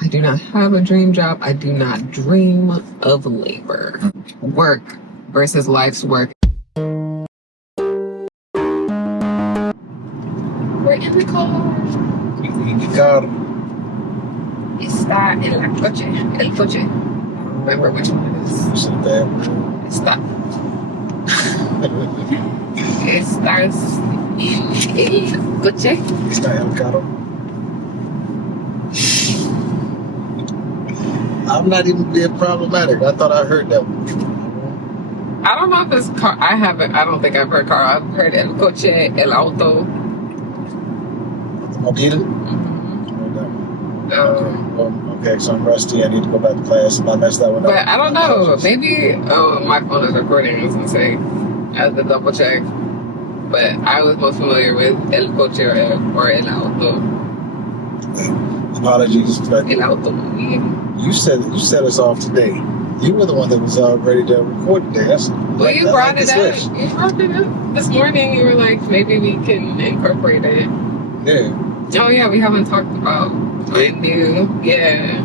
I do not have a dream job. I do not dream of labor. Work versus life's work. We're in the car. In the car. Está en la coche. El coche. Remember which one it is. Está. Estás en el coche. Está el carro. I'm not even being problematic. I thought I heard that one. I don't know if it's car. I don't think I've heard car. I've heard el coche, el auto. Automobile? Okay, so I'm rusty. I need to go back to class. I messed that one up. But I don't know. Maybe my phone is recording. I was gonna say as a double check. But I was most familiar with el coche or el auto. Apologies, but El automobile. you set us off today. You were the one that was ready to record today. Well, you brought it up. You brought it up this morning. You were like, maybe we can incorporate it. Yeah. Oh yeah, we haven't talked about my new. Yeah.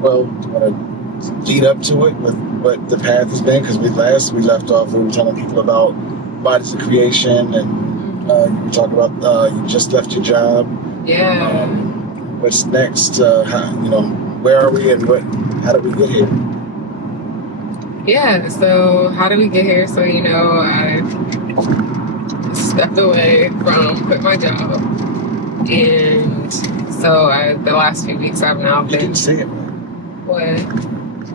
Well, do you want to lead up to it with what the path has been? Because we left off, we were telling people about bodies of creation, and you were talking about you just left your job. Yeah. What's next? Where are we and how did we get here? Yeah, so how did we get here? So, I stepped away from quit my job. And so the last few weeks I've now been... You didn't say it. What?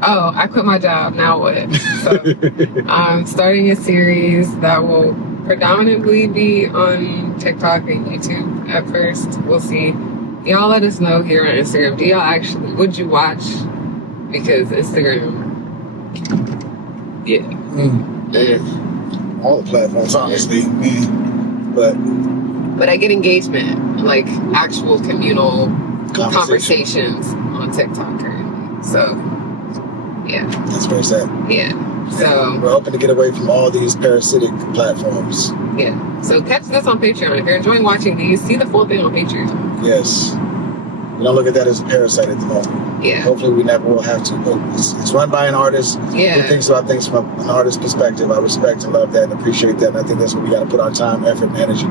Oh, I quit my job. Now what? So I'm starting a series that will predominantly be on TikTok and YouTube at first. We'll see. Y'all let us know here on Instagram. Would you watch? Because Instagram, yeah. All the platforms, honestly. But I get engagement, like actual communal conversations on TikTok currently. So, yeah. That's where it's at. Yeah. So we're hoping to get away from all these parasitic platforms. Yeah. So catch this on Patreon. If you're enjoying watching these, see the full thing on Patreon. Yes. We don't look at that as a parasite at the moment. Yeah. Hopefully we never will have to. But it's run by an artist who thinks about things from an artist's perspective. I respect and love that and appreciate that. And I think that's where we got to put our time, effort, and energy.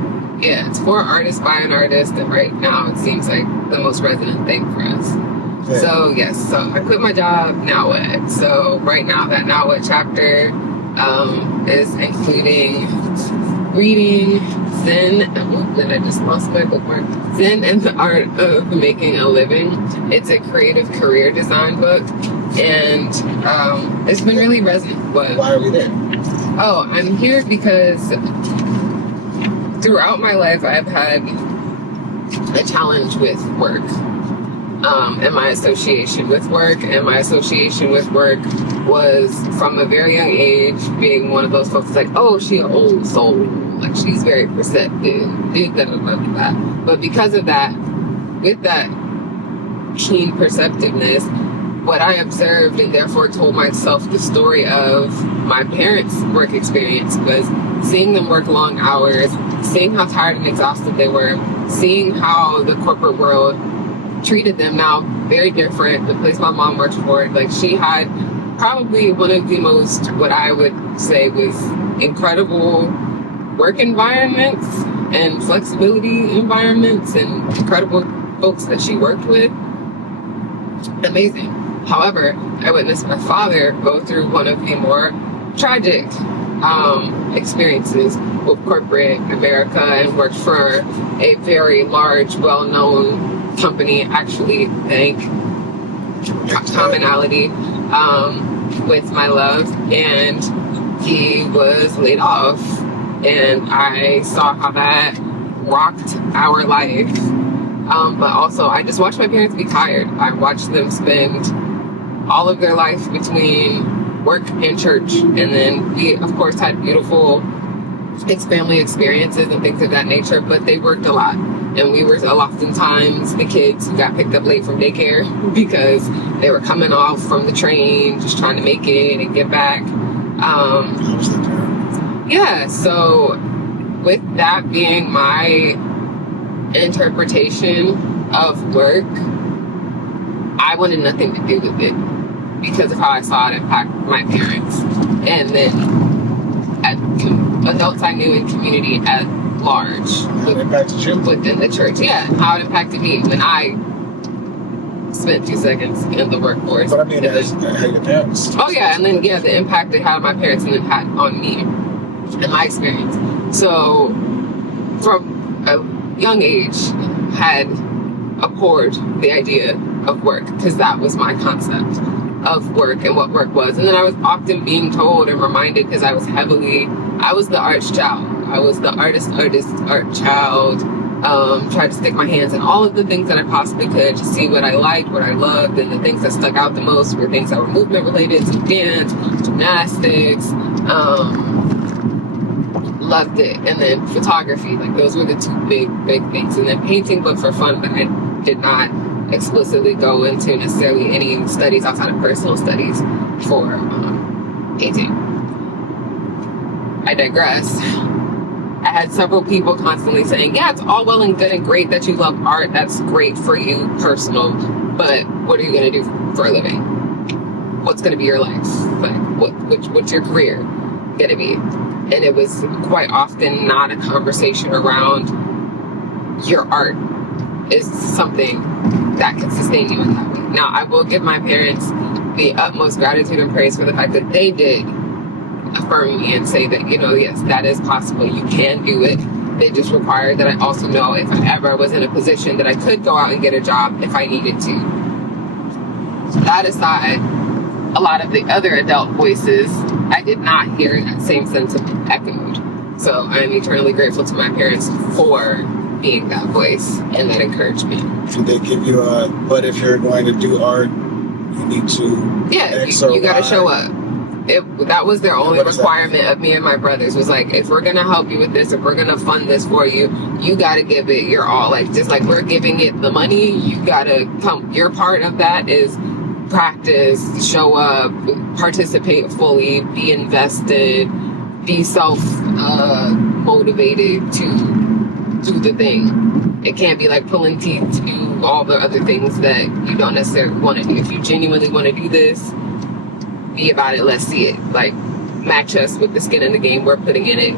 Yeah, it's for artists by an artist. And right now it seems like the most resonant thing for us. Yeah. So, yes. So I quit my job. Now what? So right now that now what chapter is including reading Zen, then I just lost my bookmark. Zen and the Art of Making a Living. It's a creative career design book, and it's been really resonant. Why are we there? Oh, I'm here because throughout my life I've had a challenge with work, and my association with work. And my association with work was from a very young age being one of those folks like, oh, she an old soul. Like, she's very perceptive. But because of that, with that keen perceptiveness, what I observed and therefore told myself the story of my parents' work experience was seeing them work long hours, seeing how tired and exhausted they were, seeing how the corporate world treated them now very different. The place my mom worked for, like, she had probably one of the most, what I would say was incredible work environments and flexibility environments and incredible folks that she worked with. Amazing. However, I witnessed my father go through one of the more tragic experiences with corporate America and worked for a very large, well-known company, actually, bank, commonality with my love, and he was laid off. And I saw how that rocked our life. But also, I just watched my parents be tired. I watched them spend all of their life between work and church. And then we, of course, had beautiful family experiences and things of that nature, but they worked a lot. And we were oftentimes the kids who got picked up late from daycare because they were coming off from the train, just trying to make it and get back. Yeah, so with that being my interpretation of work, I wanted nothing to do with it because of how I saw it impact my parents. And then adults I knew in community at large. How it impacted you? Within the church. Yeah, how it impacted me when I spent 2 seconds in the workforce. But I mean, as how your parents. Oh yeah, and then the impact it had on my parents and then had on me and my experience. So from a young age had abhorred the idea of work because that was my concept of work and what work was. And then I was often being told and reminded because I was the arts child. I was the art child. Tried to stick my hands in all of the things that I possibly could to see what I liked, what I loved, and the things that stuck out the most were things that were movement related, so dance, gymnastics, loved it. And then photography, like those were the two big things. And then painting, but for fun, but I did not explicitly go into necessarily any studies outside of personal studies for painting. I digress. I had several people constantly saying, yeah, it's all well and good and great that you love art. That's great for you, personal. But what are you going to do for a living? What's going to be your life? Like, what's your career going to be? And it was quite often not a conversation around your art is something that can sustain you in that way. Now, I will give my parents the utmost gratitude and praise for the fact that they did affirm me and say that, yes, that is possible. You can do it. They just required that I also know if I ever was in a position that I could go out and get a job if I needed to. That aside, a lot of the other adult voices, I did not hear that same sentiment echoed. So I'm eternally grateful to my parents for being that voice and that encouragement. Did they give you but if you're going to do art, you need to you got to show up. That was their only requirement of me and my brothers was like, if we're going to help you with this, if we're going to fund this for you, you got to give it your all. Like, just like we're giving it the money, you got to come. Your part of that is practice, show up, participate fully, be invested, be self-motivated to do the thing. It can't be like pulling teeth to do all the other things that you don't necessarily want to do. If you genuinely want to do this, be about it, let's see it. Like, match us with the skin in the game we're putting in it.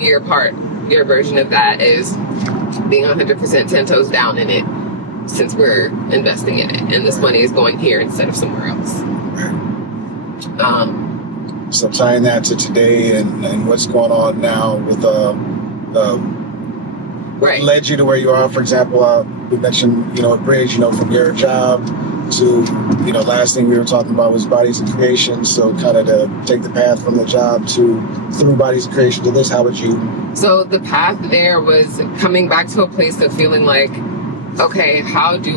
Your part, your version of that is being 100% 10 toes down in it since we're investing in it. And this money is going here instead of somewhere else. So tying that to today and what's going on now with what led you to where you are. For example, we mentioned, a bridge, from your job to, last thing we were talking about was bodies of creation. So kind of to take the path from the job to through bodies of creation to this, how would you? So the path there was coming back to a place of feeling like, okay, how do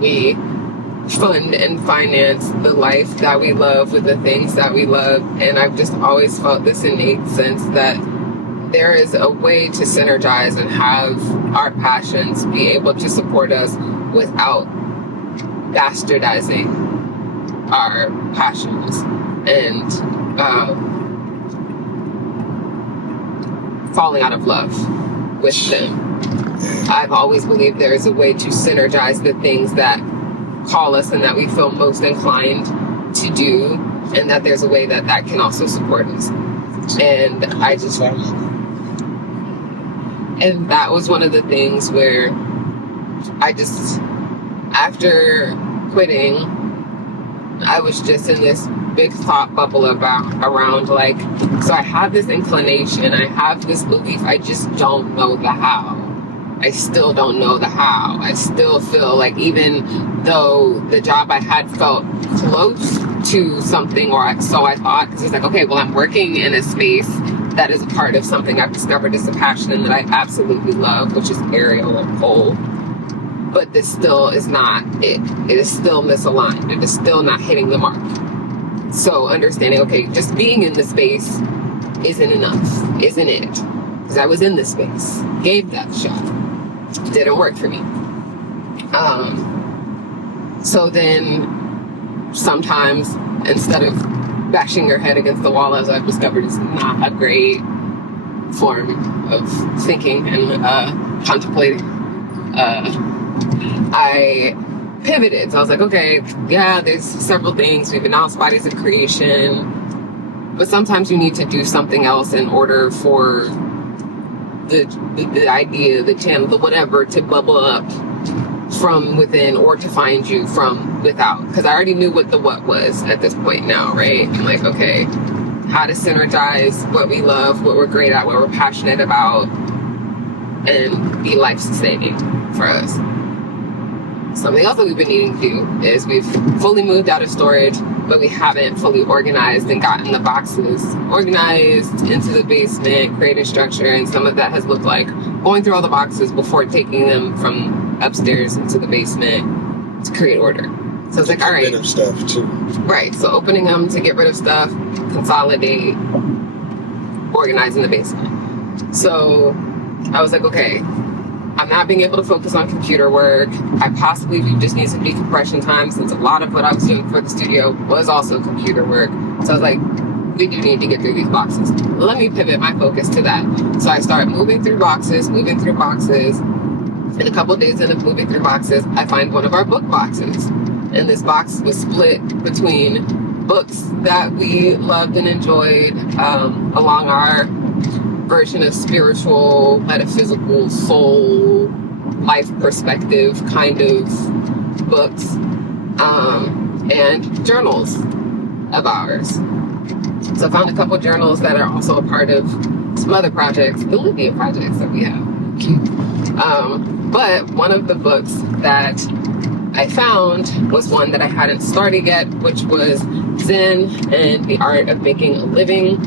we fund and finance the life that we love with the things that we love? And I've just always felt this innate sense that there is a way to synergize and have our passions be able to support us without bastardizing our passions and falling out of love with them. I've always believed there is a way to synergize the things that call us and that we feel most inclined to do, and that there's a way that can also support us. And and that was one of the things where after quitting, I was just in this big thought bubble around like, so I have this inclination, I have this belief, I just don't know the how. I still don't know the how. I still feel like even though the job I had felt close to something, so I thought, because it's like, okay, well, I'm working in a space that is a part of something I've discovered is a passion and that I absolutely love, which is aerial and pole. But this still is not it. It is still misaligned. It is still not hitting the mark. So understanding, okay, just being in the space isn't enough, isn't it? Because I was in this space, gave that a shot. Didn't work for me. So then sometimes instead of bashing your head against the wall, as I've discovered is not a great form of thinking and contemplating, I pivoted. So I was like, okay, yeah, there's several things. We've announced bodies of creation, but sometimes you need to do something else in order for the idea, the channel, the whatever to bubble up from within or to find you from without. Because I already knew what the what was at this point now, right? I'm like, okay, how to synergize what we love, what we're great at, what we're passionate about, and be life-sustaining for us. Something else that we've been needing to do is we've fully moved out of storage, but we haven't fully organized and gotten the boxes organized into the basement, creating structure, and some of that has looked like going through all the boxes before taking them from upstairs into the basement to create order. So it's like, all right. Get rid of stuff too. Right, so opening them to get rid of stuff, consolidate, organizing the basement. So I was like, okay, I'm not being able to focus on computer work. I possibly just need some decompression time since a lot of what I was doing for the studio was also computer work. So I was like, we do need to get through these boxes. Let me pivot my focus to that. So I started moving through boxes. And a couple of days into moving through boxes, I find one of our book boxes. And this box was split between books that we loved and enjoyed along our version of spiritual, metaphysical, soul, life perspective kind of books, and journals of ours. So I found a couple journals that are also a part of some other projects, the litany of projects that we have. But one of the books that I found was one that I hadn't started yet, which was Zen and the Art of Making a Living.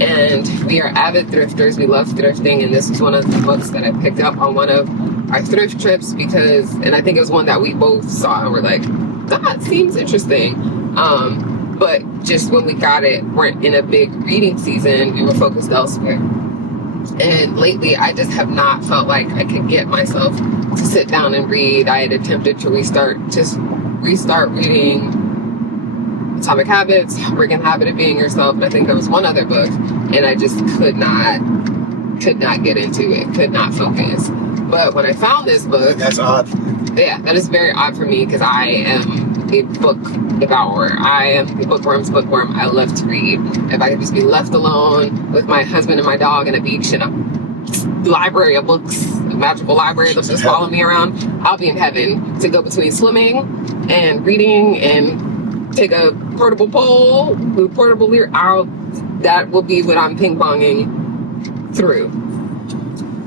And we are avid thrifters. We love thrifting. And this was one of the books that I picked up on one of our thrift trips and I think it was one that we both saw and were like, that seems interesting. But just when we got it, weren't in a big reading season. We were focused elsewhere. And lately, I just have not felt like I could get myself to sit down and read. I had attempted to restart reading Atomic Habits, Working Habit of Being Yourself, and I think there was one other book, and I just could not get into it, could not focus. But when I found this book... That's odd. Yeah, that is very odd for me because I am a book devourer. I am a bookworm. I love to read. If I could just be left alone with my husband and my dog on a beach in a library of books, a magical library that'll just follow me around, I'll be in heaven. To go between swimming and reading and take a portable pole with portable out, that will be what I'm ping-ponging through.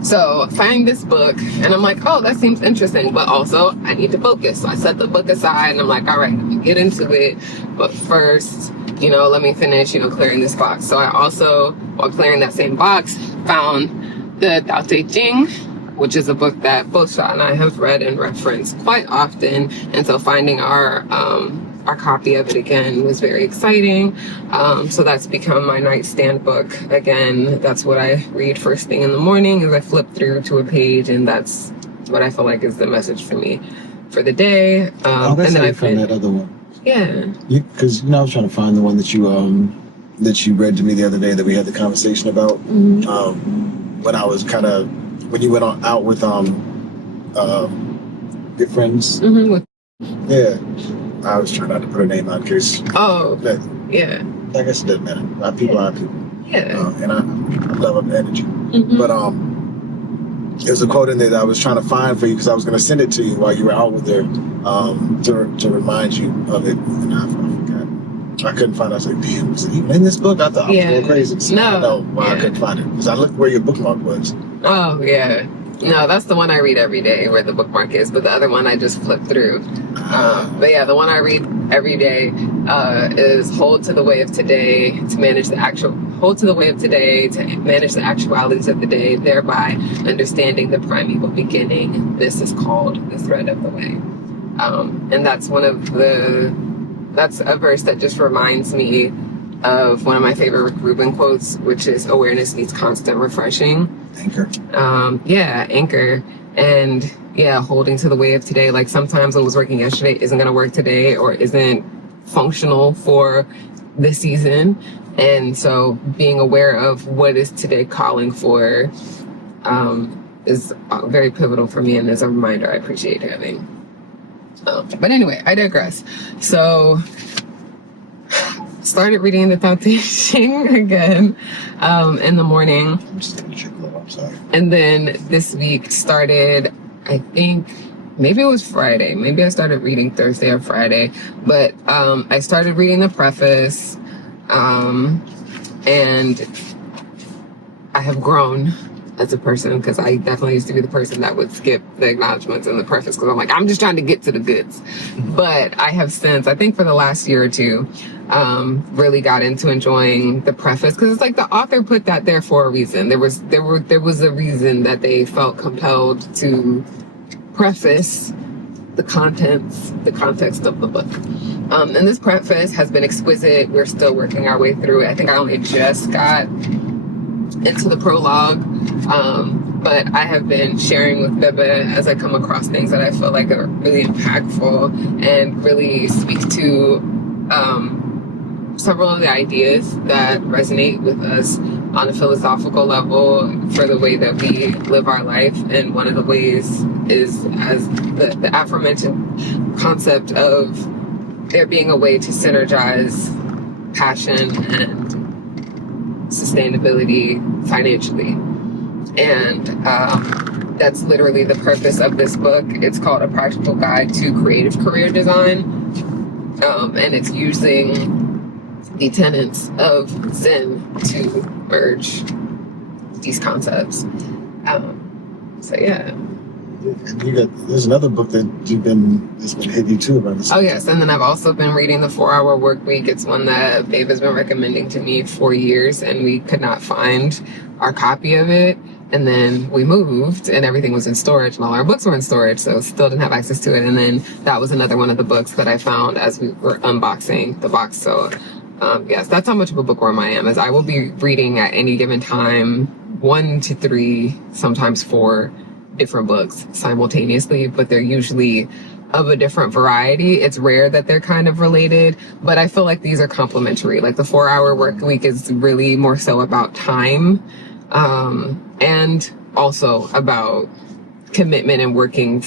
So I find this book and I'm like, oh, that seems interesting, but also I need to focus. So I set the book aside and I'm like, all right, let me get into it. But first, let me finish, clearing this box. So I also, while clearing that same box, found the Tao Te Ching, which is a book that both Shah and I have read and referenced quite often. And so finding our copy of it again was very exciting. So that's become my nightstand book. Again, that's what I read first thing in the morning as I flip through to a page, and that's what I feel like is the message for me for the day. That's and then I found that other one. Yeah. Because I was trying to find the one that you read to me the other day that we had the conversation about. Mm-hmm. When I was when you went out with good friends. Mm-hmm. Yeah. I was trying not to put her name out in case. Oh, But yeah. I guess it doesn't matter. People are people. Yeah. And I love her energy. Mm-hmm. But there's a quote in there that I was trying to find for you because I was going to send it to you while you were out with her to remind you of it. And I forgot. I couldn't find it. I was like, damn, was it even in this book? I thought I was a little crazy. So I know why I couldn't find it. Because I looked where your bookmark was. Oh, yeah. No, that's the one I read every day where the bookmark is, but the other one I just flip through. But yeah, the one I read every day is hold to the way of today to manage the actualities of the day, thereby understanding the primeval beginning. This is called the thread of the way. And that's that's a verse that just reminds me of one of my favorite Rubin quotes, which is awareness needs constant refreshing. Anchor. Anchor. And holding to the way of today. Like sometimes what was working yesterday isn't going to work today or isn't functional for this season. And so being aware of what is today calling for is very pivotal for me and is a reminder I appreciate having. But anyway, I digress. So, started reading the Tao Te Ching again in the morning. I'm just gonna check that. I'm sorry. And then this week started, I think, maybe it was Friday. Maybe I started reading Thursday or Friday. But I started reading the preface. And I have grown as a person, because I definitely used to be the person that would skip the acknowledgments in the preface because I'm like, I'm just trying to get to the goods. But I have since, I think for the last year or two, really got into enjoying the preface, because it's like the author put that there for a reason. There was a reason that they felt compelled to preface the context of the book. And this preface has been exquisite. We're still working our way through it. I think I only just got into the prologue, but I have been sharing with Bebe as I come across things that I feel like are really impactful and really speak to several of the ideas that resonate with us on a philosophical level for the way that we live our life. And one of the ways is as the aforementioned concept of there being a way to synergize passion and sustainability financially. And that's literally the purpose of this book. It's called A Practical Guide to Creative Career Design. And it's using the tenets of Zen to merge these concepts. So yeah. And there's another book that that's been hitting you too about this. Oh yes, and then I've also been reading The 4-Hour Workweek. It's one that Babe has been recommending to me for years, and we could not find our copy of it. And then we moved, and everything was in storage, and all our books were in storage, so still didn't have access to it. And then that was another one of the books that I found as we were unboxing the box. So yes, that's how much of a bookworm I am, as I will be reading at any given time 1 to 3, sometimes 4 different books simultaneously, but they're usually of a different variety. It's rare that they're kind of related, but I feel like these are complementary. Like the 4-Hour Workweek is really more so about time, and also about commitment and working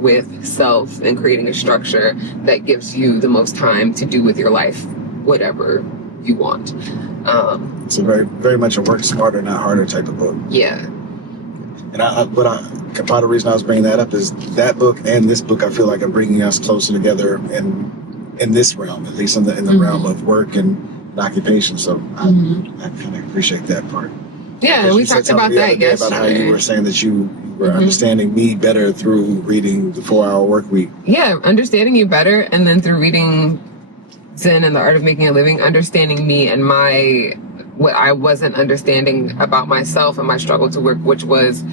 with self and creating a structure that gives you the most time to do with your life whatever you want. It's a very, very much a work smarter, not harder type of book. Yeah. And part of the reason I was bringing that up is that book and this book, I feel like, are bringing us closer together in this realm, at least in the realm of work and occupation. So I kind of appreciate that part. Yeah, and we talked about that yesterday. About how you were saying that you were understanding me better through reading the 4-Hour Workweek. Yeah, understanding you better, and then through reading Zen and the Art of Making a Living, understanding me and what I wasn't understanding about myself and my struggle to work, which was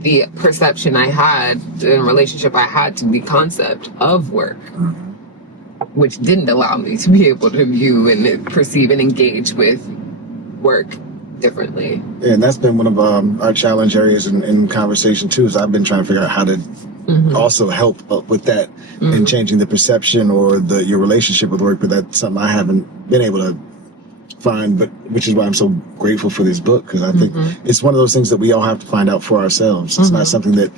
the perception I had in relationship I had to the concept of work, which didn't allow me to be able to view and perceive and engage with work differently. Yeah, and that's been one of our challenge areas in conversation too, is I've been trying to figure out how to also help with that in changing the perception or your relationship with work, but that's something I haven't been able to find, but which is why I'm so grateful for this book, because I think it's one of those things that we all have to find out for ourselves. It's not something that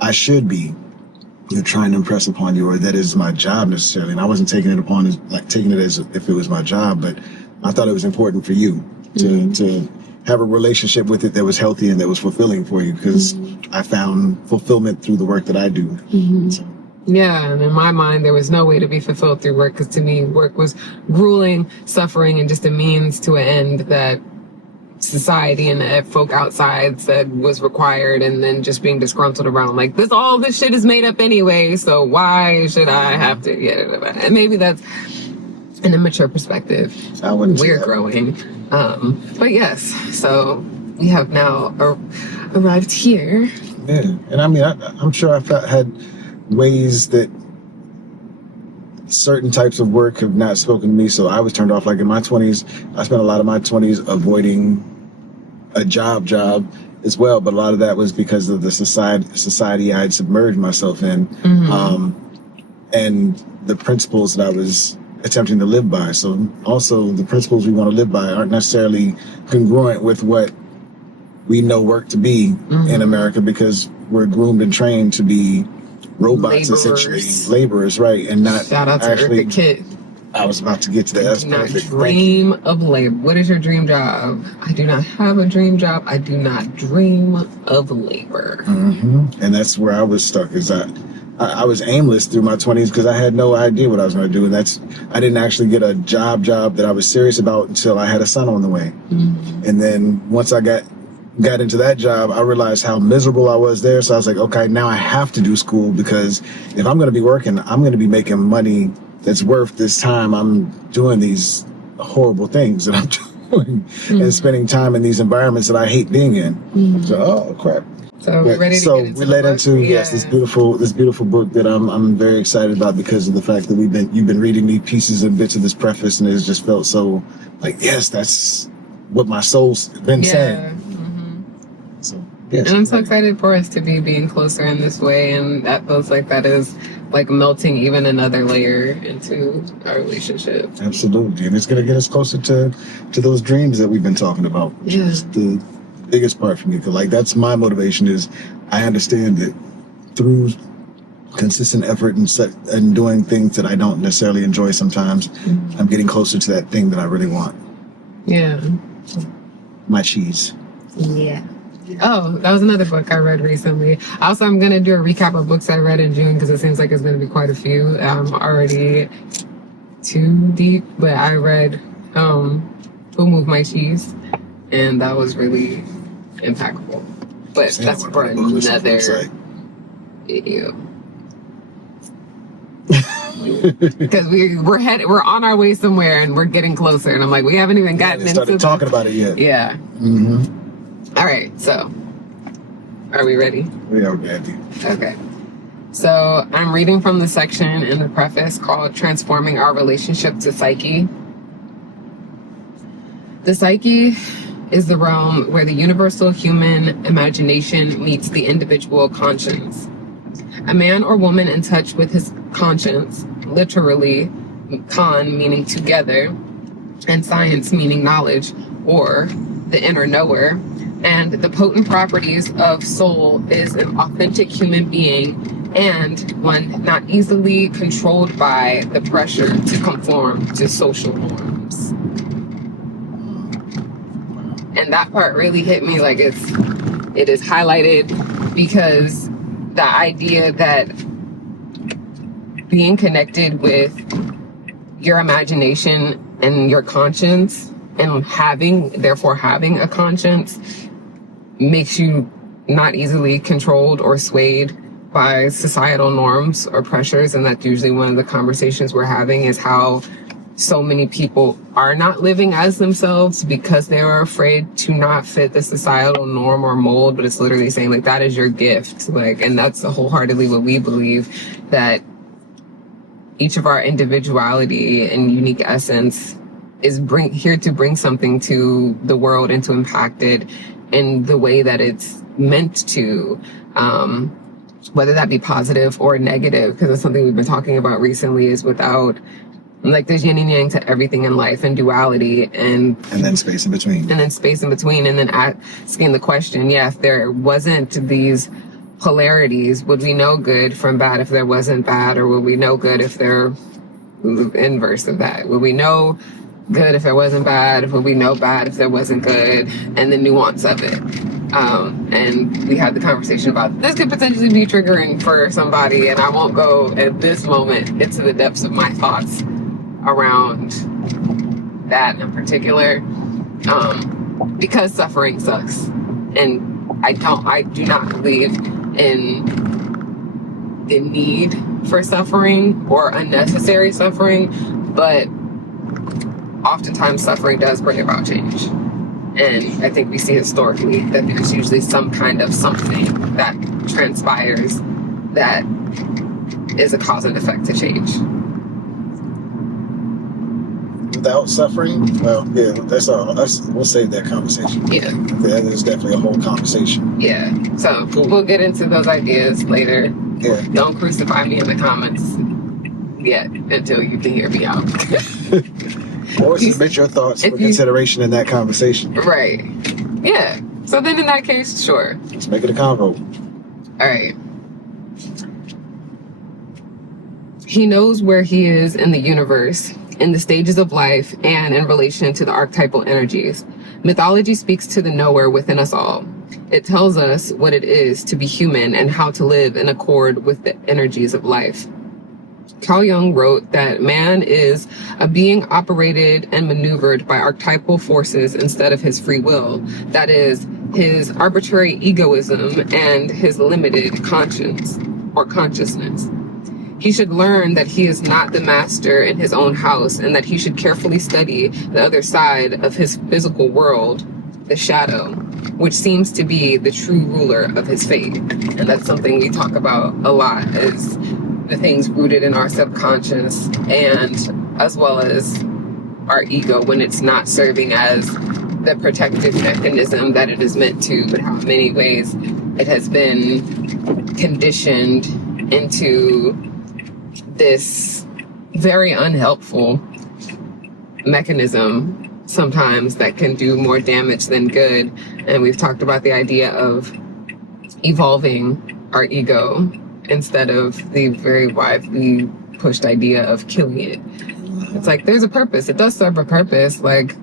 I should be trying to impress upon you, or that is my job necessarily. And I wasn't taking it as if it was my job, but I thought it was important for you to have a relationship with it that was healthy and that was fulfilling for you, because I found fulfillment through the work that I do. So. Yeah, and in my mind, there was no way to be fulfilled through work, because to me, work was grueling, suffering, and just a means to an end that society and the folk outside said was required, and then just being disgruntled around like, all this shit is made up anyway, so why should I have to get it? And maybe that's an immature perspective. We're growing. But yes, so we have now arrived here. Yeah, and I mean, I'm sure I've had ways that certain types of work have not spoken to me, so I was turned off. Like in my 20s, I spent a lot of my 20s avoiding a job as well, but a lot of that was because of the society I'd submerged myself in, and the principles that I was attempting to live by. So also the principles we want to live by aren't necessarily congruent with what we know work to be in America, because we're groomed and trained to be robots, essentially laborers, right? And not shout out to actually. Eartha Kitt. I was about to get to that. That's do not perfect. dream of labor. What is your dream job? I do not have a dream job. I do not dream of labor. Mm-hmm. And that's where I was stuck. Is I was aimless through my 20s because I had no idea what I was going to do, and I didn't actually get a job that I was serious about until I had a son on the way. Mm-hmm. And then once I got into that job, I realized how miserable I was there. So I was like, okay, now I have to do school, because if I'm going to be working, I'm going to be making money that's worth this time I'm doing these horrible things that I'm doing, and spending time in these environments that I hate being in. Mm-hmm. So, oh crap. So we're ready to get into we led into this beautiful book that I'm very excited about, because of the fact that you've been reading me pieces and bits of this preface, and it's just felt so like, yes, that's what my soul's been saying. Mm-hmm. So yes, and I'm so excited for us to be being closer in this way, and that feels like that is like melting even another layer into our relationship. Absolutely, and it's gonna get us closer to those dreams that we've been talking about, which is the biggest part for me. Because like, that's my motivation, is I understand that through consistent effort and doing things that I don't necessarily enjoy sometimes, I'm getting closer to that thing that I really want. Yeah. My cheese. Yeah. Oh, that was another book I read recently. Also, I'm going to do a recap of books I read in June, because it seems like it's going to be quite a few. I'm already too deep, but I read Who Moved My Cheese, and that was really impactful. But that's for another video. Because we're on our way somewhere, and we're getting closer, and I'm like, we haven't even gotten into talking about it yet. Yeah. Mm-hmm. All right, so are we ready? We are ready. Okay. So I'm reading from the section in the preface called Transforming Our Relationship to Psyche. The psyche is the realm where the universal human imagination meets the individual conscience. A man or woman in touch with his conscience, literally, con meaning together, and science meaning knowledge, or the inner knower, and the potent properties of soul, is an authentic human being, and one not easily controlled by the pressure to conform to social norms. And that part really hit me. Like, it is highlighted, because the idea that being connected with your imagination and your conscience, and therefore having a conscience, makes you not easily controlled or swayed by societal norms or pressures. And that's usually one of the conversations we're having, is how so many people are not living as themselves because they are afraid to not fit the societal norm or mold. But it's literally saying, like, that is your gift. Like, and that's wholeheartedly what we believe, that each of our individuality and unique essence is here to bring something to the world and to impact it in the way that it's meant to, whether that be positive or negative, because it's something we've been talking about recently, is without, like, there's yin and yang to everything in life, and duality, and then space in between. And then asking the question, if there wasn't these polarities, would we know good from bad if there wasn't bad? Or would we know good if they're the inverse of that? Would we know good if there wasn't bad? Would we know bad if there wasn't good? And the nuance of it. And we had the conversation about this could potentially be triggering for somebody, and I won't go at this moment into the depths of my thoughts around that in particular, because suffering sucks, and I do not believe in the need for suffering or unnecessary suffering, but oftentimes suffering does bring about change. And I think we see historically that there's usually some kind of something that transpires that is a cause and effect to change. Without suffering, well, yeah, we'll save that conversation. Yeah. That is definitely a whole conversation. Yeah. So we'll get into those ideas later. Yeah. Don't crucify me in the comments yet until you can hear me out. Or submit your thoughts for consideration in that conversation. Right. Yeah. So then in that case, sure. Let's make it a convo. All right. He knows where he is in the universe, in the stages of life, and in relation to the archetypal energies. Mythology speaks to the knower within us all. It tells us what it is to be human and how to live in accord with the energies of life. Carl Jung wrote that man is a being operated and maneuvered by archetypal forces instead of his free will. That is, his arbitrary egoism and his limited conscience or consciousness. He should learn that he is not the master in his own house and that he should carefully study the other side of his physical world, the shadow, which seems to be the true ruler of his fate. And that's something we talk about a lot, is the things rooted in our subconscious, and as well as our ego when it's not serving as the protective mechanism that it is meant to, but how in many ways it has been conditioned into this very unhelpful mechanism sometimes that can do more damage than good. And we've talked about the idea of evolving our ego instead of the very widely pushed idea of killing it. It's like there's a purpose. It does serve a purpose. Like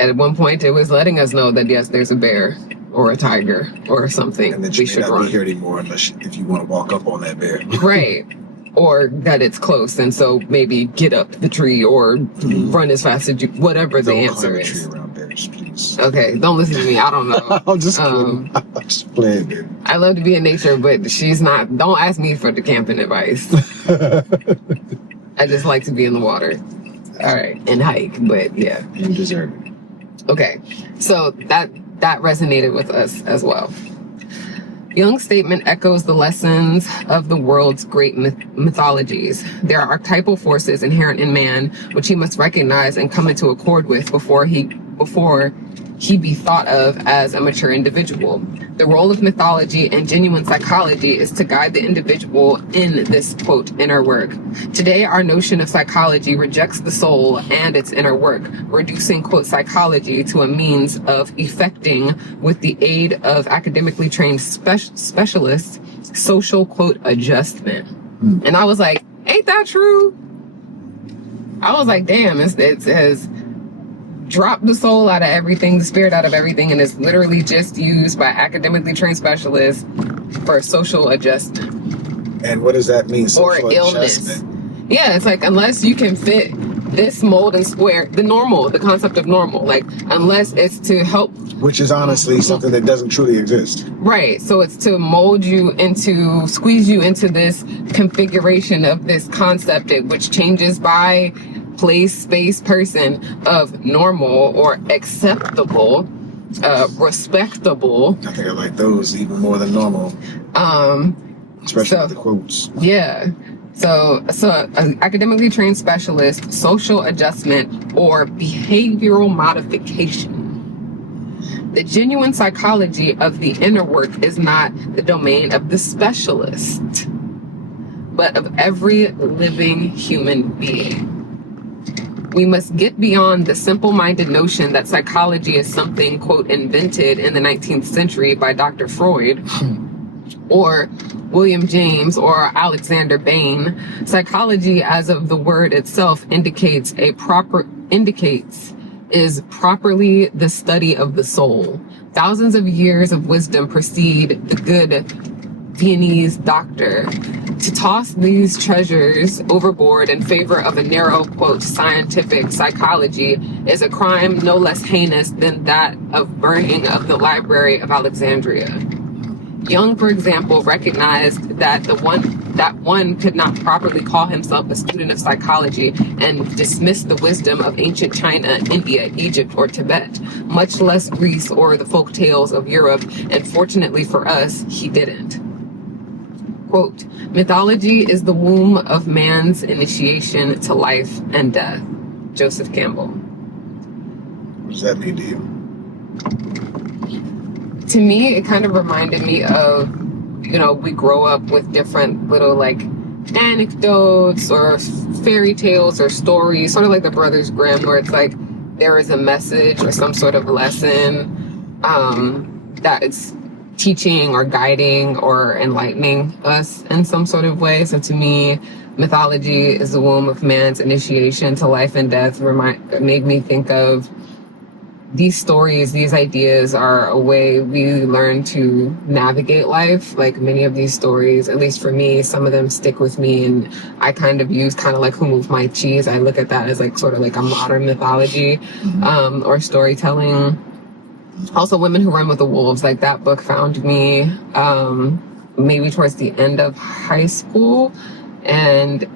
at one point it was letting us know that yes, there's a bear or a tiger or something. And that you may not be here anymore unless if you want to walk up on that bear. Right. Or that it's close, and so maybe get up the tree or run as fast as you, whatever the answer is. Don't climb a tree around bears, please. Okay, don't listen to me. I don't know. I'm just kidding. I'm just playing, baby. I love to be in nature, but she's not. Don't ask me for the camping advice. I just like to be in the water. All right, and hike, but yeah. You deserve it. Okay, so that resonated with us as well. Jung's statement echoes the lessons of the world's great mythologies. There are archetypal forces inherent in man, which he must recognize and come into accord with before he be thought of as a mature individual. The role of mythology and genuine psychology is to guide the individual in this, quote, inner work. Today, our notion of psychology rejects the soul and its inner work, reducing, quote, psychology to a means of effecting, with the aid of academically trained specialists, social, quote, adjustment. And I was like, ain't that true? I was like, damn, it says, drop the soul out of everything, the spirit out of everything, and it's literally just used by academically trained specialists for social adjustment. And what does that mean? Social or illness. Adjustment? Yeah, it's like unless you can fit this mold and square, the concept of normal, like unless it's to help. Which is honestly something that doesn't truly exist. Right. So it's to mold you into, squeeze you into this configuration of this concept, which changes by place, space, person of normal or acceptable, respectable. I think I like those even more than normal. Especially with the quotes. Yeah. So academically trained specialist, social adjustment, or behavioral modification. The genuine psychology of the inner work is not the domain of the specialist, but of every living human being. We must get beyond the simple-minded notion that psychology is something, quote, invented in the 19th century by Dr. Freud or William James or Alexander Bain. Psychology, as of the word itself, is properly the study of the soul. Thousands of years of wisdom precede the good Viennese doctor. To toss these treasures overboard in favor of a narrow, quote, scientific psychology is a crime no less heinous than that of burning of the Library of Alexandria. Jung, for example, recognized that one could not properly call himself a student of psychology and dismiss the wisdom of ancient China, India, Egypt, or Tibet, much less Greece or the folk tales of Europe, and fortunately for us, he didn't. Quote, mythology is the womb of man's initiation to life and death. Joseph Campbell. What does that mean to you? To me, it kind of reminded me of, we grow up with different little like anecdotes or fairy tales or stories, sort of like the Brothers Grimm, where it's like there is a message or some sort of lesson that it's teaching or guiding or enlightening us in some sort of way. So to me, Mythology is the womb of man's initiation to life and death made me think of these stories, these ideas are a way we learn to navigate life. Like many of these stories, at least for me, some of them stick with me, and I kind of use kind of like Who Moved My Cheese. I look at that as like sort of like a modern mythology or storytelling. Also, Women Who Run with the Wolves, like that book found me maybe towards the end of high school and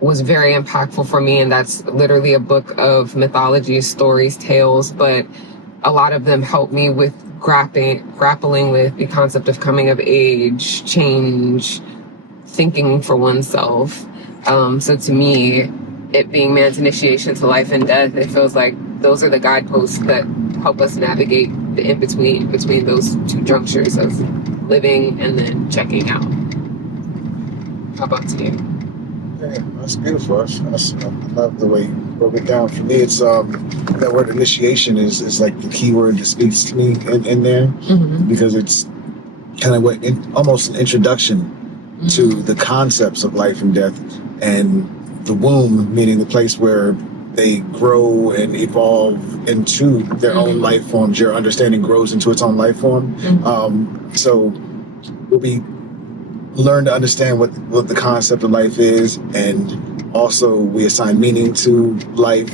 was very impactful for me. And that's literally a book of mythology, stories, tales, but a lot of them helped me with grappling with the concept of coming of age, change, thinking for oneself. So to me, it being man's initiation to life and death, it feels like those are the guideposts that help us navigate the in-between, between those two junctures of living and then checking out. How about you? Yeah, that's beautiful. I love the way you broke it down. For me, it's that word initiation is like the key word that speaks to me in there, because it's kind of almost an introduction to the concepts of life and death, and the womb meaning the place where they grow and evolve into their own life forms. Your understanding grows into its own life form. So we learn to understand what the concept of life is, and also we assign meaning to life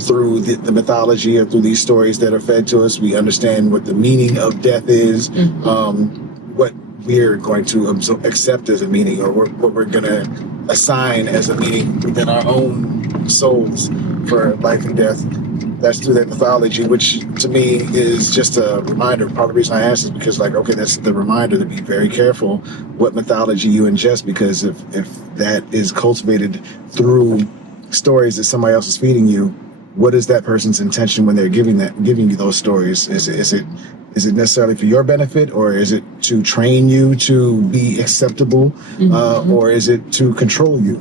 through the mythology or through these stories that are fed to us. We understand what the meaning of death is, what we're going to accept as a meaning, or what we're going to assign as a meaning within our own souls for life and death. That's through that mythology, which to me is just a reminder. Part of the reason I asked is because, like, okay, that's the reminder to be very careful what mythology you ingest, because if that is cultivated through stories that somebody else is feeding you, what is that person's intention when they're giving you those stories? Is it necessarily for your benefit, or is it to train you to be acceptable, or is it to control you?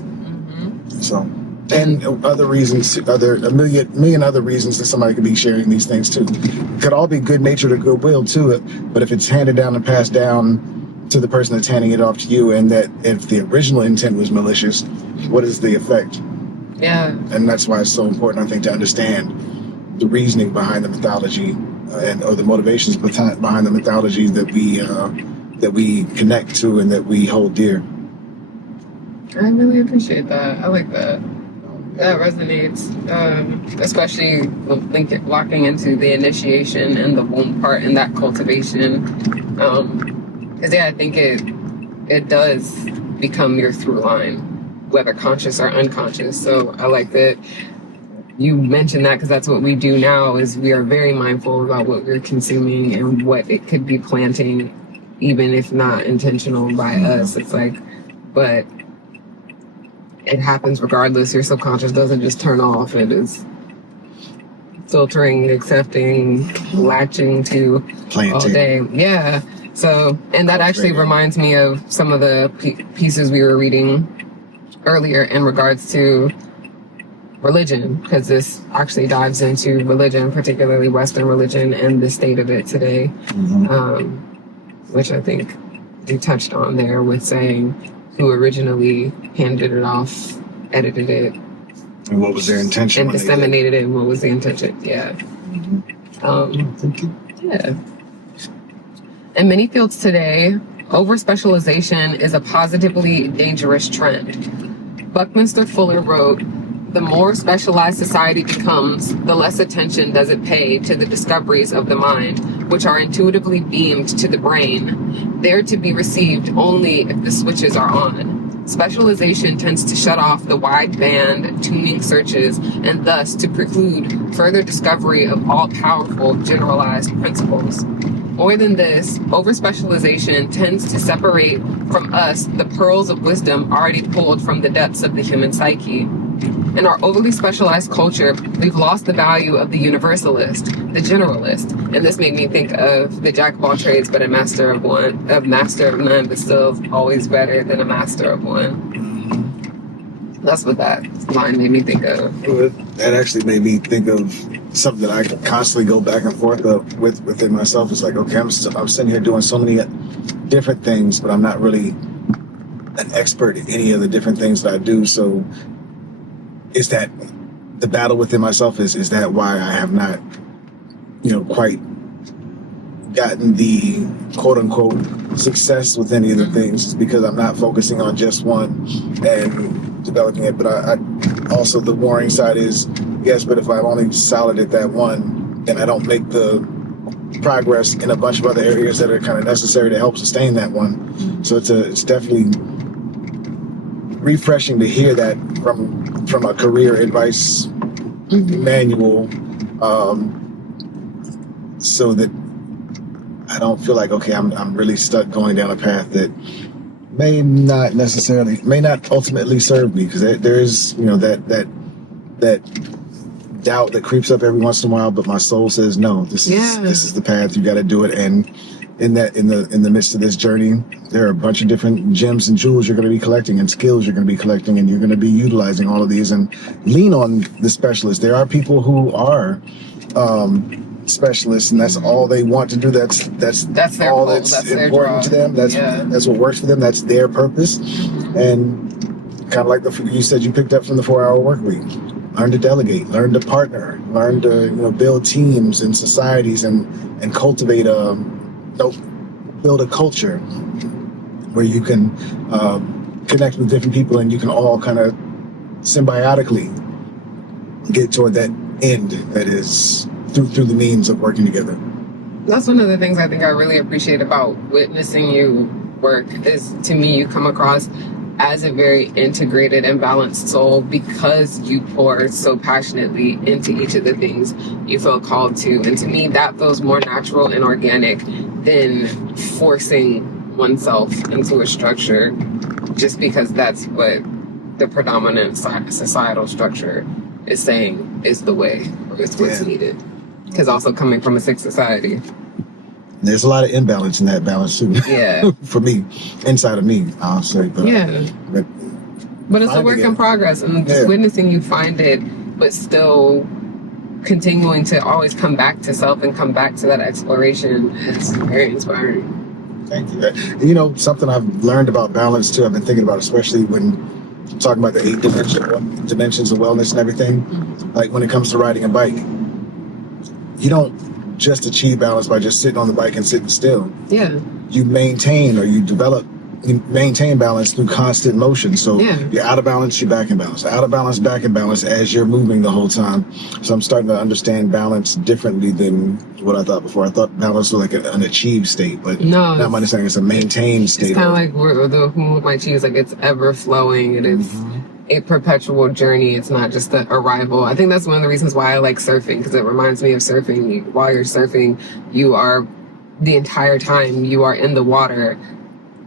So. And other reasons, a million other reasons that somebody could be sharing these things too. It could all be good natured or goodwill to it, but if it's handed down and passed down to the person that's handing it off to you, and that if the original intent was malicious, what is the effect? Yeah. And that's why it's so important, I think, to understand the reasoning behind the mythology or the motivations behind the mythology that we connect to and that we hold dear. I really appreciate that. I like that. That resonates, especially locking into the initiation and the womb part and that cultivation. Because I think it does become your through line, whether conscious or unconscious. So I like that you mentioned that, because that's what we do now, is we are very mindful about what we're consuming and what it could be planting, even if not intentional by us. It's like, but it happens regardless. Your subconscious doesn't just turn off. It is filtering, accepting, latching to planting all day. Yeah. So, and that actually reminds me of some of the pieces we were reading earlier in regards to religion, because this actually dives into religion, particularly Western religion, and the state of it today, which I think you touched on there with saying who originally handed it off, edited it, and what was their intention, and disseminated it, and what was the intention. Yeah. Yeah. In many fields today, over-specialization is a positively dangerous trend. Buckminster Fuller wrote, "The more specialized society becomes, the less attention does it pay to the discoveries of the mind, which are intuitively beamed to the brain, there to be received only if the switches are on. Specialization tends to shut off the wide-band tuning searches and thus to preclude further discovery of all-powerful generalized principles. More than this, over-specialization tends to separate from us the pearls of wisdom already pulled from the depths of the human psyche. In our overly specialized culture, we've lost the value of the universalist, the generalist." And this made me think of the jack of all trades, but a master of one, a master of none, but still always better than a master of one. That's what that line made me think of. That actually made me think of something that I constantly go back and forth within myself. It's like, okay, I'm sitting here doing so many different things, but I'm not really an expert in any of the different things that I do. So is that the battle within myself? Is that why I have not, quite gotten the quote unquote success with any of the things? Is because I'm not focusing on just one and developing it. But I also, the warring side is, yes, but if I'm only solid at that one, then I don't make the progress in a bunch of other areas that are kind of necessary to help sustain that one. So it's definitely refreshing to hear that from a career advice manual, so that I don't feel like, okay, I'm really stuck going down a path that may not ultimately serve me, because there is that doubt that creeps up every once in a while, but my soul says no, this is the path, you got to do it. And in the midst of this journey, there are a bunch of different gems and jewels you're going to be collecting, and skills you're going to be collecting, and you're going to be utilizing all of these. And lean on the specialists. There are people who are specialists, and that's all they want to do. That's their all goal. that's important to them. That's what works for them. That's their purpose. And kind of like you said, you picked up from the 4-hour work week. Learn to delegate, learn to partner, learn to build teams and societies, and cultivate build a culture where you can connect with different people, and you can all kind of symbiotically get toward that end that is through the means of working together. That's one of the things I think I really appreciate about witnessing you work is, to me, you come across as a very integrated and balanced soul, because you pour so passionately into each of the things you feel called to. And to me, that feels more natural and organic than forcing oneself into a structure just because that's what the predominant societal structure is saying is the way, or is what's needed. Because also coming from a sick society, there's a lot of imbalance in that balance too. Yeah. For me, inside of me, I'll say. But but it's a work in progress, and just witnessing you find it, but still continuing to always come back to self and come back to that exploration is very inspiring. Thank you. Something I've learned about balance too, I've been thinking about, especially when talking about the 8 dimensions of wellness and everything. Mm-hmm. Like when it comes to riding a bike, you don't just achieve balance by just sitting on the bike and sitting still. Yeah. You maintain balance through constant motion. So you're out of balance, you're back in balance. Out of balance, back in balance as you're moving the whole time. So I'm starting to understand balance differently than what I thought before. I thought balance was like an achieved state, but now I'm understanding it's a maintained state. It's kind of like the who might choose, like it's ever flowing. It is a perpetual journey. It's not just the arrival. I think that's one of the reasons why I like surfing, because it reminds me of surfing. While you're surfing, you are the entire time you are in the water,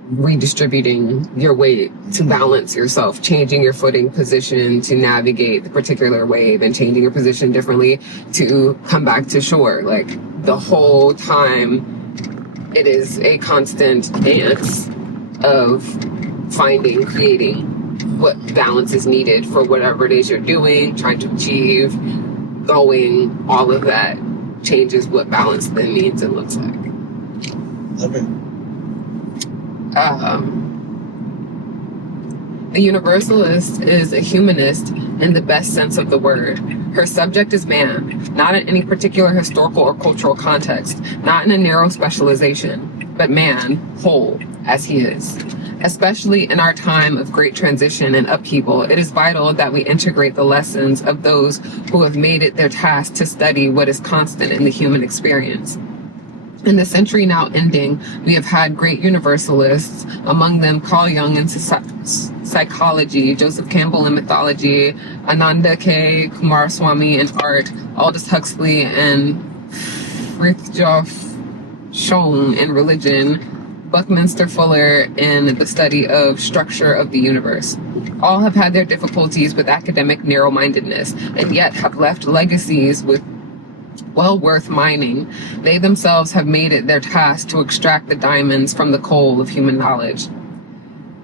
redistributing your weight to balance yourself, changing your footing position to navigate the particular wave, and changing your position differently to come back to shore. Like the whole time, it is a constant dance of creating what balance is needed for whatever it is you're doing, trying to achieve, going, all of that changes what balance then means and looks like. Okay. The universalist is a humanist in the best sense of the word. Her subject is man, not in any particular historical or cultural context, not in a narrow specialization, but man, whole, as he is. Especially in our time of great transition and upheaval, it is vital that we integrate the lessons of those who have made it their task to study what is constant in the human experience. In the century now ending, we have had great universalists, among them Carl Jung in psychology, Joseph Campbell in mythology, Ananda K. Kumaraswamy in art, Aldous Huxley and Frithjof Schoen in religion, Buckminster Fuller in the study of structure of the universe. All have had their difficulties with academic narrow-mindedness, and yet have left legacies well worth mining. They themselves have made it their task to extract the diamonds from the coal of human knowledge.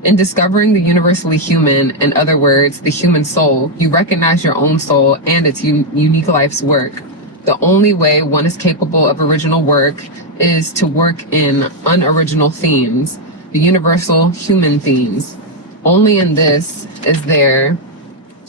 In discovering the universally human, in other words, the human soul, you recognize your own soul and its unique life's work. The only way one is capable of original work is to work in unoriginal themes, the universal human themes. Only in this is there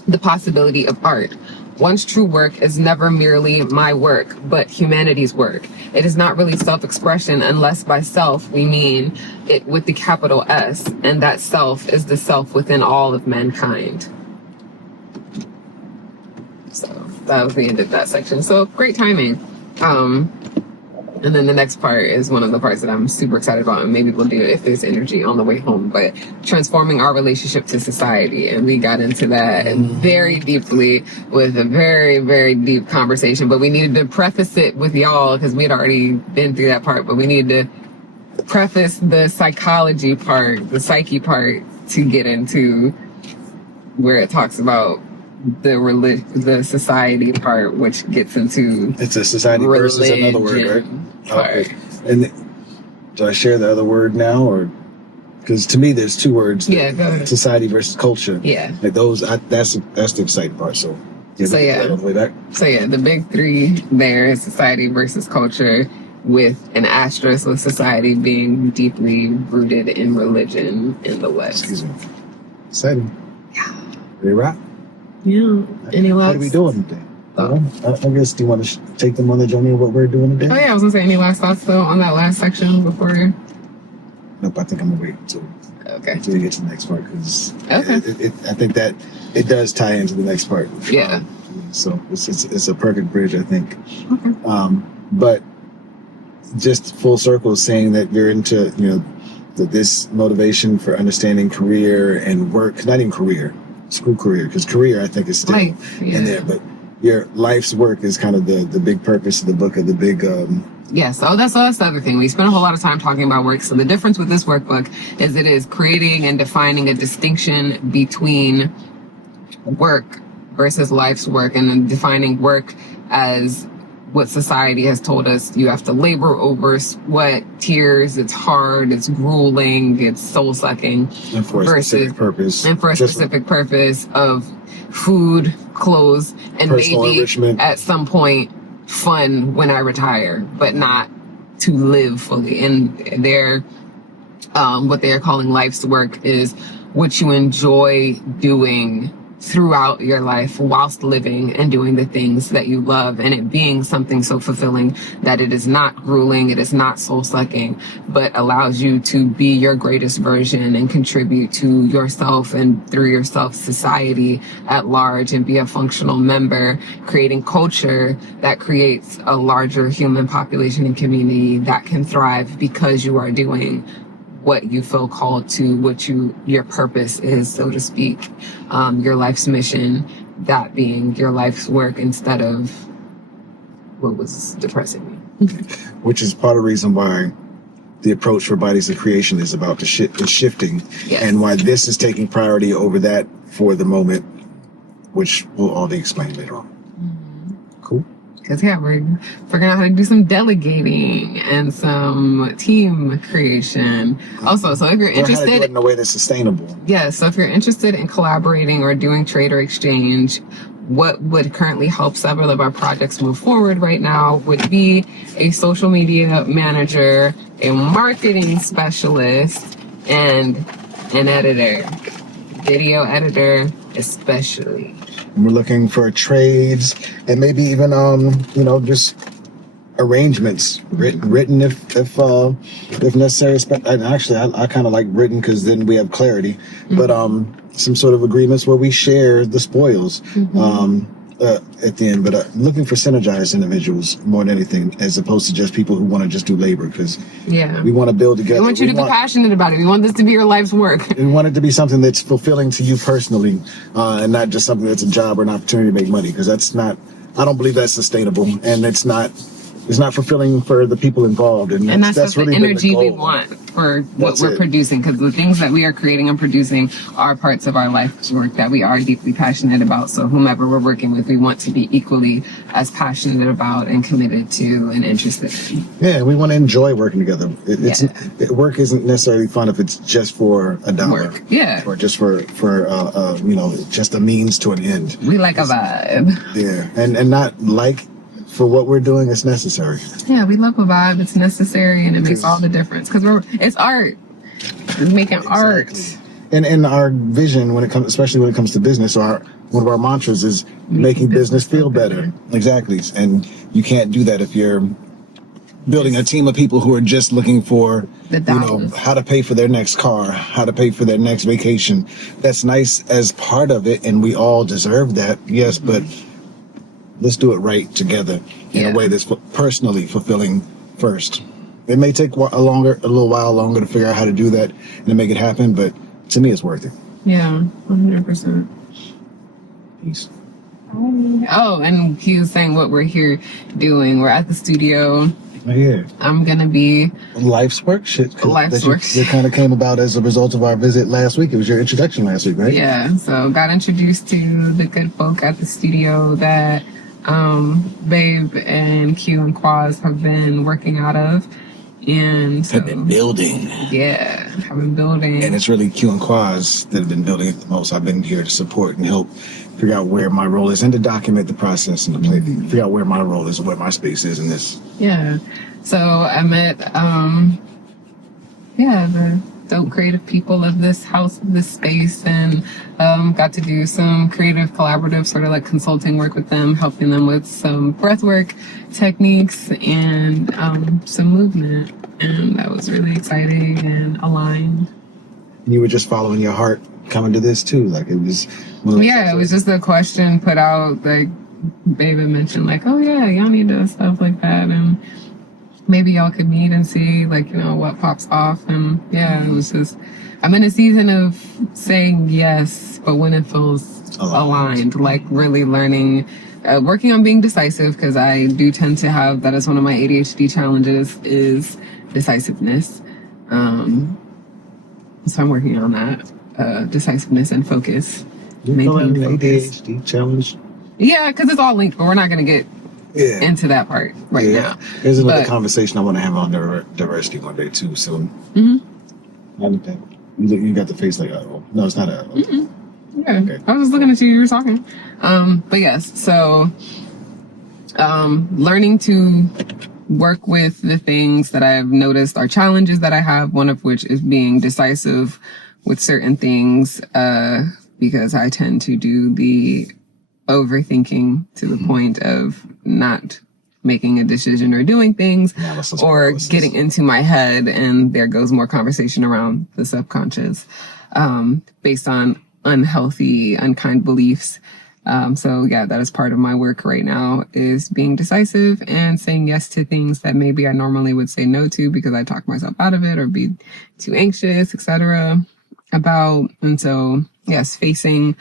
the possibility of art. One's true work is never merely my work, but humanity's work. It is not really self-expression unless by self we mean it with the capital S, and that self is the self within all of mankind. So that was the end of that section. So great timing. And then the next part is one of the parts that I'm super excited about, and maybe we'll do it if there's energy on the way home, but transforming our relationship to society. And we got into that very deeply with a very, very deep conversation, but we needed to preface it with y'all because we'd already been through that part, but we needed to preface the psychology part, the psyche part, to get into where it talks about the society part, which gets into it's a society versus another word, right? Okay. And do I share the other word now, or because to me there's two words? Yeah, go ahead. Society versus culture. Yeah, like those. That's the exciting part. So yeah, all the way back. So yeah, the big three there is society versus culture, with an asterisk with society being deeply rooted in religion in the West. Excuse me. Exciting. Yeah. Ready, right? Yeah. Any last? What are we doing today? I guess, do you want to take them on the journey of what we're doing today? Oh yeah, I was gonna say, any last thoughts though on that last section before? Nope, I think I'm gonna wait until we get to the next part, because I think that it does tie into the next part. Yeah. So it's a perfect bridge, I think. Okay. But just full circle, saying that you're into this motivation for understanding career and work, not even career, school career, because career I think is still in there, but your life's work is kind of the big purpose of the book, of the big yes. Oh, that's the other thing. We spent a whole lot of time talking about work. So the difference with this workbook is it is creating and defining a distinction between work versus life's work, and then defining work as what society has told us you have to labor over, sweat, tears, it's hard, it's grueling, it's soul-sucking. And for a specific purpose. And for a specific purpose of food, clothes, and maybe enrichment. At some point fun when I retire, but not to live fully. And their what they are calling life's work is what you enjoy doing throughout your life whilst living and doing the things that you love, and it being something so fulfilling that it is not grueling, it is not soul-sucking, but allows you to be your greatest version and contribute to yourself and through yourself society at large, and be a functional member, creating culture that creates a larger human population and community that can thrive because you are doing what you feel called to, what your purpose is, so to speak, your life's mission, that being your life's work instead of what was depressing me. Which is part of the reason why the approach for Bodies of Creation is about is shifting, and why this is taking priority over that for the moment, which will all be explained later on. Cool. Because we're figuring out how to do some delegating and some team creation. Also, so if you're interested, how to do it in a way that's sustainable. Yeah, so if you're interested in collaborating or doing trade or exchange, what would currently help several of our projects move forward right now would be a social media manager, a marketing specialist, and an editor, video editor especially. We're looking for trades and maybe even just arrangements written if necessary. And actually, I kind of like written because then we have clarity. But some sort of agreements where we share the spoils at the end. But looking for synergized individuals more than anything, as opposed to just people who want to just do labor, because we want to build together. We want you to be passionate about it. We want this to be your life's work. We want it to be something that's fulfilling to you personally, and not just something that's a job or an opportunity to make money, because that's not, I don't believe that's sustainable, and it's not fulfilling for the people involved. And that's really the energy the goal. We want for what we're producing, because the things that we are creating and producing are parts of our life's work that we are deeply passionate about. So whomever we're working with, we want to be equally as passionate about and committed to and interested in. Yeah, we want to enjoy working together. Work isn't necessarily fun if it's just for a dollar. Work. Yeah. Or just for just a means to an end. We like a vibe. Yeah, and not like. For what we're doing, it's necessary. Yeah, we love a vibe. It's necessary, and it makes all the difference. Because it's art. We're making art. And our vision when it comes, especially when it comes to business, one of our mantras is making business feel better. Exactly. And you can't do that if you're building a team of people who are just looking for, how to pay for their next car, how to pay for their next vacation. That's nice as part of it, and we all deserve that. Yes, but let's do it right together in a way that's personally fulfilling first. It may take a little while longer to figure out how to do that and to make it happen, but to me, it's worth it. Yeah, 100%. Peace. Oh, and he was saying what we're here doing. We're at the studio. Yeah. I'm gonna be life's work shit. Life's work. That kind of came about as a result of our visit last week. It was your introduction last week, right? Yeah. So got introduced to the good folk at the studio that Babe and Q and Quaz have been working out of, and so, have been building. Yeah, have been building. And it's really Q and Quaz that have been building it the most. I've been here to support and help figure out where my role is and to document the process and to figure out where my role is and where my space is in this. Yeah. So I met, the dope creative people of this house, this space, and got to do some creative collaborative sort of like consulting work with them, helping them with some breathwork techniques and some movement. And that was really exciting and aligned. You were just following your heart coming to this too, like it was. It was just a question put out, like Babe had mentioned, like, oh yeah, Yani does stuff like that, and maybe y'all could meet and see, like, what pops off. And it was just, I'm in a season of saying yes, but when it feels aligned, like really learning, working on being decisive, because I do tend to have, that is one of my ADHD challenges, is decisiveness. So I'm working on that, decisiveness and focus. You feel like an ADHD challenge? Yeah, because it's all linked, but we're not going to get into that part now. There's another conversation I want to have on diversity one day too. So, I understand. You got the face like, oh no, it's not a. Yeah, okay. I was just looking at you. You were talking. But yes, so learning to work with the things that I've noticed are challenges that I have. One of which is being decisive with certain things, because I tend to do the overthinking to the point of not making a decision or doing things or getting into my head, and there goes more conversation around the subconscious based on unhealthy, unkind beliefs. So that is part of my work right now, is being decisive and saying yes to things that maybe I normally would say no to because I talk myself out of it or be too anxious, etc. about. And so yes, facing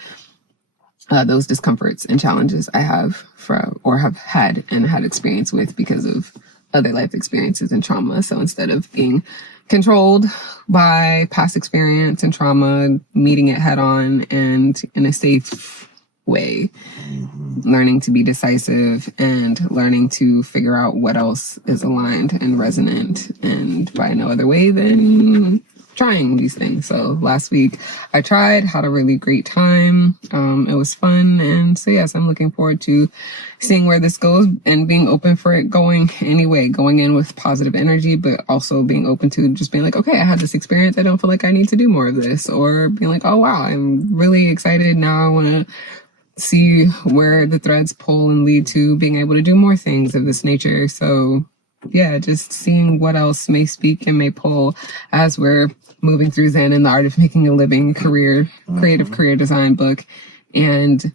those discomforts and challenges I have have had and had experience with because of other life experiences and trauma. So instead of being controlled by past experience and trauma, meeting it head on and in a safe way, learning to be decisive and learning to figure out what else is aligned and resonant, and by no other way than trying these things. So last week I tried, had a really great time. It was fun. And so yes, I'm looking forward to seeing where this goes and being open for it going in with positive energy, but also being open to just being like, okay, I had this experience. I don't feel like I need to do more of this, or being like, oh wow, I'm really excited. Now I want to see where the threads pull and lead to being able to do more things of this nature. So just seeing what else may speak and may pull as we're moving through Zen and the Art of Making a Living creative career design book, and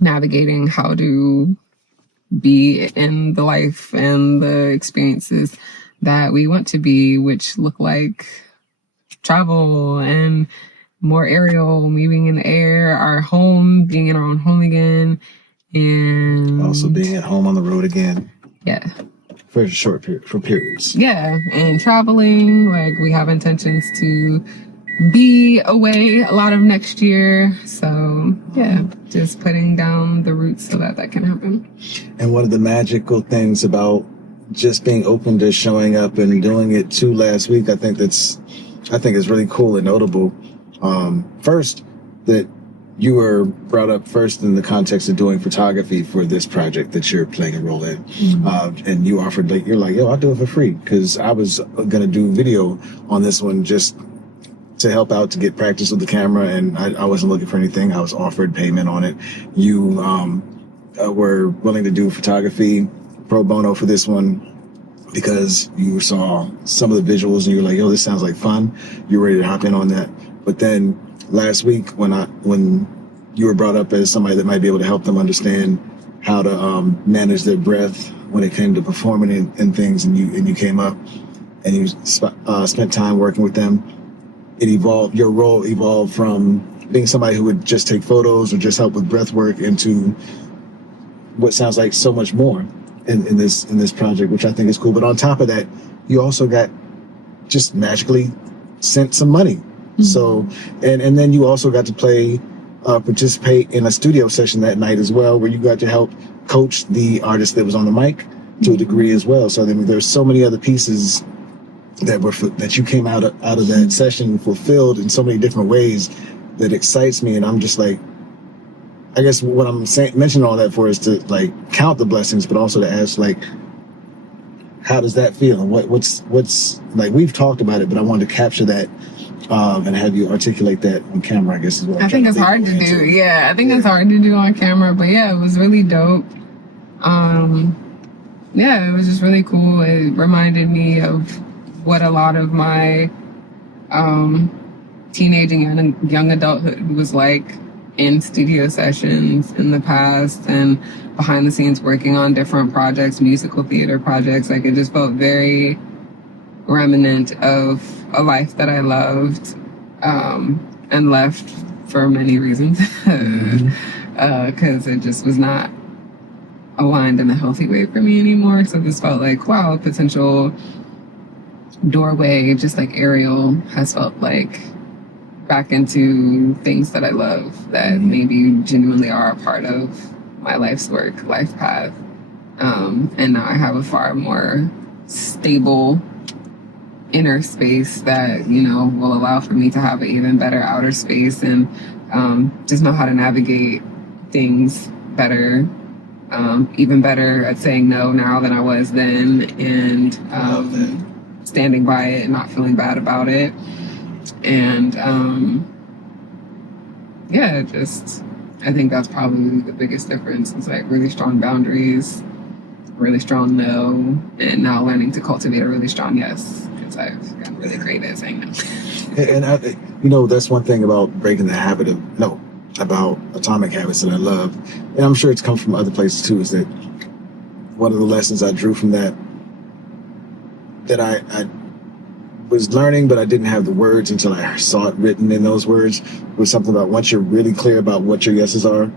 navigating how to be in the life and the experiences that we want to be, which look like travel and more aerial, moving in the air, our home, being in our own home again, and also being at home on the road again. Yeah. For a short period, for periods. Yeah, and traveling, like we have intentions to be away a lot of next year. So just putting down the roots so that can happen. And one of the magical things about just being open to showing up and doing it too last week, I think is really cool and notable. First, that you were brought up first in the context of doing photography for this project that you're playing a role in. And you offered, you're like, yo, I'll do it for free, because I was going to do video on this one just to help out to get practice with the camera, and I wasn't looking for anything. I was offered payment on it. You were willing to do photography pro bono for this one because you saw some of the visuals and you were like, "Yo, this sounds like fun." You're ready to hop in on that. But then last week, when you were brought up as somebody that might be able to help them understand how to manage their breath when it came to performing and things, and you came up and you spent time working with them. It evolved. Your role evolved from being somebody who would just take photos or just help with breath work into what sounds like so much more in this project, which I think is cool. But on top of that, you also got just magically sent some money. Mm-hmm. So and then you also got to participate in a studio session that night as well, where you got to help coach the artist that was on the mic to a degree as well. So there's so many other pieces that you came out of that session fulfilled in so many different ways that excites me. And I'm just like, I guess what I'm mentioning all that for is to like count the blessings, but also to ask like, how does that feel? And what's like, we've talked about it, but I wanted to capture that and have you articulate that on camera, I guess is what I think it's hard to do. Yeah, I think it's hard to do on camera, but yeah, it was really dope. Yeah, it was just really cool. It reminded me of what a lot of my teenage and young adulthood was like in studio sessions in the past and behind the scenes working on different projects, musical theater projects. Like, it just felt very remnant of a life that I loved and left for many reasons because it just was not aligned in a healthy way for me anymore. So this felt like, wow, a potential doorway, just like Ariel has felt like, back into things that I love that maybe genuinely are a part of my life's work, life path. And now I have a far more stable inner space that, will allow for me to have an even better outer space and just know how to navigate things better, even better at saying no now than I was then, and standing by it and not feeling bad about it. And I think that's probably the biggest difference. It's like really strong boundaries, really strong no, and now learning to cultivate a really strong yes, because I've gotten really great at saying no. And that's one thing about breaking the habit of no, about atomic habits that I love, and I'm sure it's come from other places too, is that one of the lessons I drew from that I was learning, but I didn't have the words until I saw it written in those words, was something about once you're really clear about what your yeses are,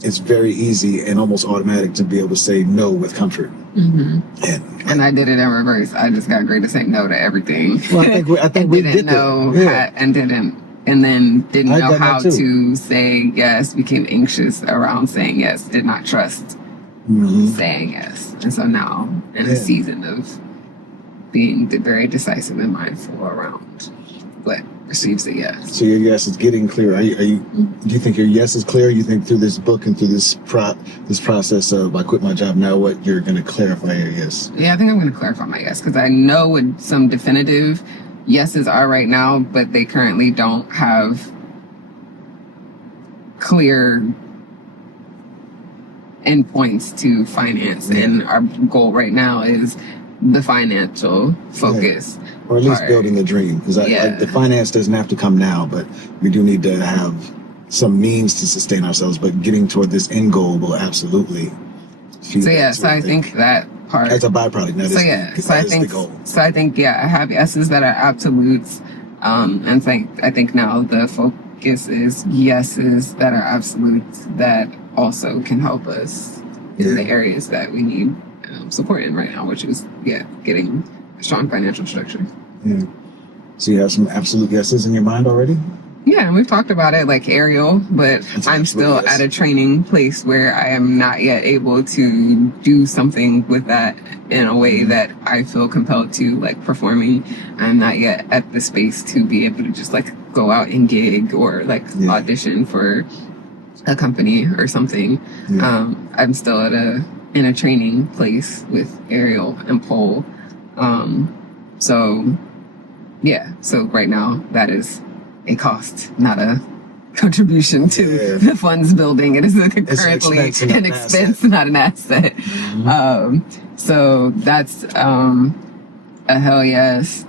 it's very easy and almost automatic to be able to say no with comfort. Mm-hmm. And I did it in reverse. I just got great at saying no to everything. Well, I think we did that. And then didn't know how to say yes, became anxious around saying yes, did not trust saying yes. And so now in a season of being very decisive and mindful around what receives a yes. So your yes is getting clear. Do you think your yes is clear? You think through this book and through this process of I quit my job now, what you're going to clarify your yes? Yeah, I think I'm going to clarify my yes, because I know what some definitive yeses are right now, but they currently don't have clear endpoints to finance. Yeah. And our goal right now is the financial focus. Yeah. Or at least building a dream. Because the finance doesn't have to come now, but we do need to have some means to sustain ourselves. But getting toward this end goal will absolutely feed So I think that part. That's a byproduct. I think I have yeses that are absolutes. And I think now the focus is yeses that are absolutes that also can help us in the areas that we need support in right now, which is getting a strong financial structure. Yeah. So you have some absolute yeses in your mind already? Yeah, and we've talked about it like Ariel, but I'm still at a training place where I am not yet able to do something with that in a way that I feel compelled to, like performing. I'm not yet at the space to be able to just like go out and gig or like audition for a company or something. Yeah. I'm still in a training place with Ariel and Pole. So right now that is a cost, not a contribution to the fund's building. It is currently an expense, not an asset. So that's a hell yes.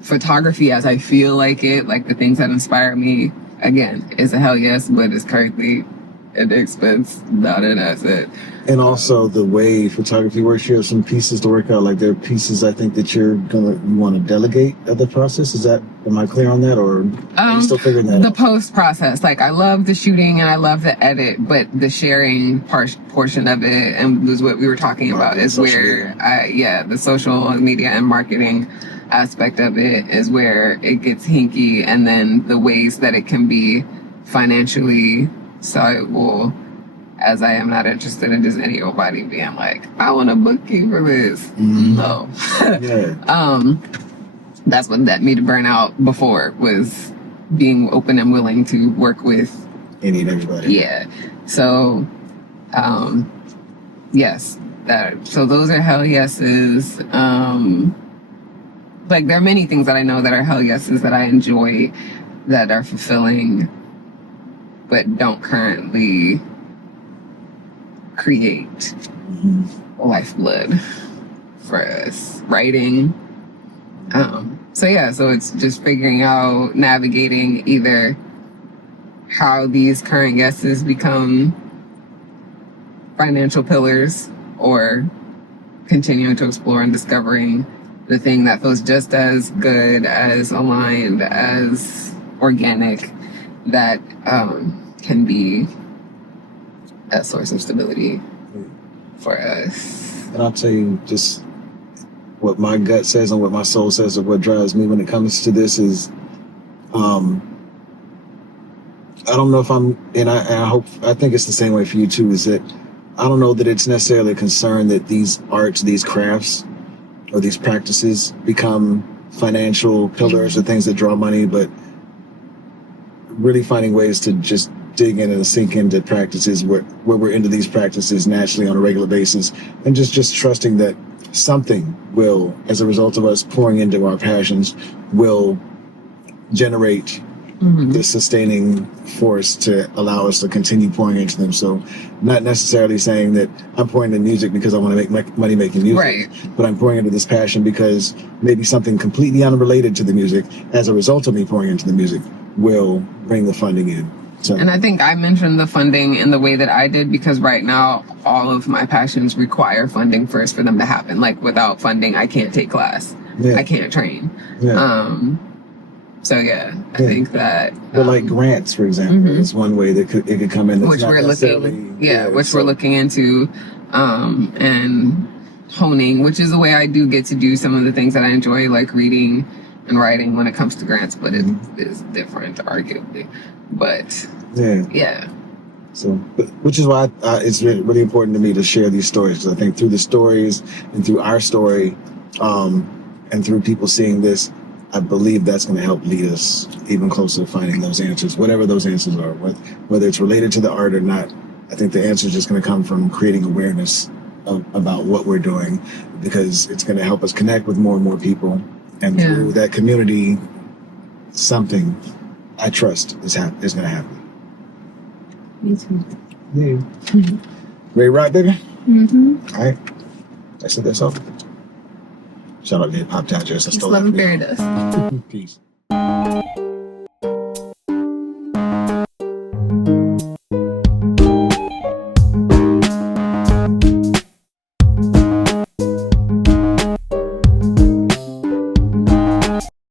Photography as I feel like it, like the things that inspire me, again, is a hell yes, but it's currently an expense, not an asset. And also the way photography works, you have some pieces to work out. Like there are pieces I think that you want to delegate of the process. Am I clear on that, or are you still figuring that out? The post process, like I love the shooting and I love the edit, but the sharing portion of it, and was what we were talking about, is where the social media and marketing aspect of it is where it gets hinky, and then the ways that it can be financially soluble, as I am not interested in just anybody being like, I want to book you for this. No. That's what led me to burn out before, was being open and willing to work with any and everybody. Yeah. So, yes. So those are hell yeses. Like there are many things that I know that are hell yeses that I enjoy, that are fulfilling, but don't currently create lifeblood for us. Writing. So it's just figuring out, navigating either how these current yeses become financial pillars, or continuing to explore and discovering the thing that feels just as good, as aligned, as organic, that can be a source of stability for us. And I'll tell you just what my gut says and what my soul says, of what drives me when it comes to this is, I don't know if I think it's the same way for you too, is that I don't know that it's necessarily a concern that these arts, these crafts, or these practices become financial pillars or things that draw money, but really finding ways to just dig in and sink into practices where we're into these practices naturally on a regular basis, and just trusting that something will, as a result of us pouring into our passions, will generate the sustaining force to allow us to continue pouring into them. So not necessarily saying that I'm pouring into music because I want to make money making music, right, but I'm pouring into this passion because maybe something completely unrelated to the music, as a result of me pouring into the music, will bring the funding in. So. And I think I mentioned the funding in the way that I did because right now all of my passions require funding first for them to happen. Like without funding, I can't take class. I can't train. I think that. But like grants, for example, is one way that it could come in. Which we're looking into, and honing, which is the way I do get to do some of the things that I enjoy, like reading and writing when it comes to grants, but it is different, arguably. But so, which is why it's really important to me to share these stories, because I think through the stories and through our story, and through people seeing this, I believe that's going to help lead us even closer to finding those answers, whatever those answers are, whether it's related to the art or not. I think the answer is just going to come from creating awareness about what we're doing, because it's going to help us connect with more and more people, and through that community, something I trust is going to happen. Me too. Yeah. Ready to rock, baby? All right. That's all. Shout out to Pop Town Jess. Love and Paradise. Peace.